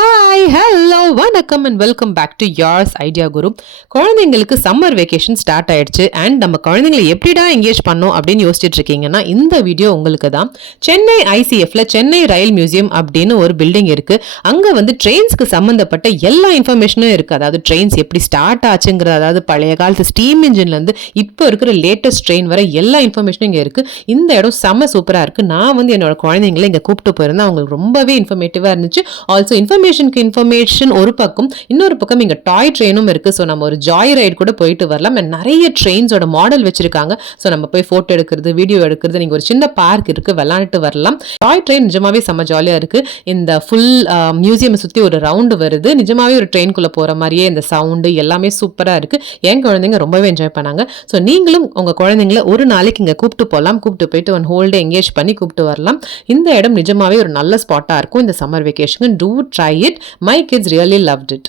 Hi hello வணக்கம் and welcome back to yours idea Guru. குழந்தைங்களுக்கு summer vacation start ஆயிடுச்சு and நம்ம குழந்தைங்களை எப்படிடா என்கேஜ் பண்ணோம் அப்படின்னு யோசிச்சுட்டு இருக்கீங்கன்னா இந்த வீடியோ உங்களுக்கு தான். சென்னை ஐசிஎஃப்ல சென்னை ரயில் மியூசியம் அப்படின்னு ஒரு பில்டிங் இருக்கு. அங்கே வந்து ட்ரெயின்ஸ்க்கு சம்மந்தப்பட்ட எல்லா இன்ஃபர்மேஷனும் இருக்கு. அதாவது ட்ரெயின்ஸ் எப்படி ஸ்டார்ட் ஆச்சுங்கிறது, அதாவது பழைய காலத்து ஸ்டீம் இன்ஜின்லேருந்து இப்போ இருக்கிற லேட்டஸ்ட் ட்ரெயின் வர எல்லா இன்ஃபர்மேஷனும் இங்கே இருக்கு. இந்த இடம் செம்ம சூப்பராக இருக்கு. நான் வந்து என்னோட குழந்தைங்களை இங்கே கூப்பிட்டு போயிருந்தேன். அவங்களுக்கு ரொம்பவே இன்ஃபர்மேட்டிவாக இருந்துச்சு. ஆல்சோ இன்ஃபர்மேஷன் ஒரு பக்கம், இன்னொரு பக்கம் இங்க டாய் ட்ரெயினும் இருக்கு. ஸோ நம்ம ஒரு ஜாய் ரைட் கூட போயிட்டு வரலாம். நிறைய ட்ரெயின்ஸோட மாடல் வச்சிருக்காங்க. ஸோ நம்ம போய் போட்டோ எடுக்கிறது, வீடியோ எடுக்கிறது, நீங்க ஒரு சின்ன பார்க் இருக்கு, விளையாண்டுட்டு வரலாம். டாய் ட்ரெயின் நிஜமாவே செம்ம ஜாலியா இருக்கு. இந்த ஃபுல் மியூசியம் சுத்தி ஒரு ரவுண்டு வருது. நிஜமாவே ஒரு ட்ரெயின்குள்ள போற மாதிரியே இந்த சவுண்டு எல்லாமே சூப்பரா இருக்கு. என் குழந்தைங்க ரொம்பவே என்ஜாய் பண்ணாங்க. ஸோ நீங்களும் உங்க குழந்தைங்களை ஒரு நாளைக்கு இங்க கூப்பிட்டு போகலாம். கூப்பிட்டு போயிட்டு ஒன் ஹோல் டே என்கேஜ் பண்ணி கூப்பிட்டு வரலாம். இந்த இடம் நிஜமாவே ஒரு நல்ல ஸ்பாட்டா இருக்கும் இந்த summer vacation. Do try it. My kids really loved it.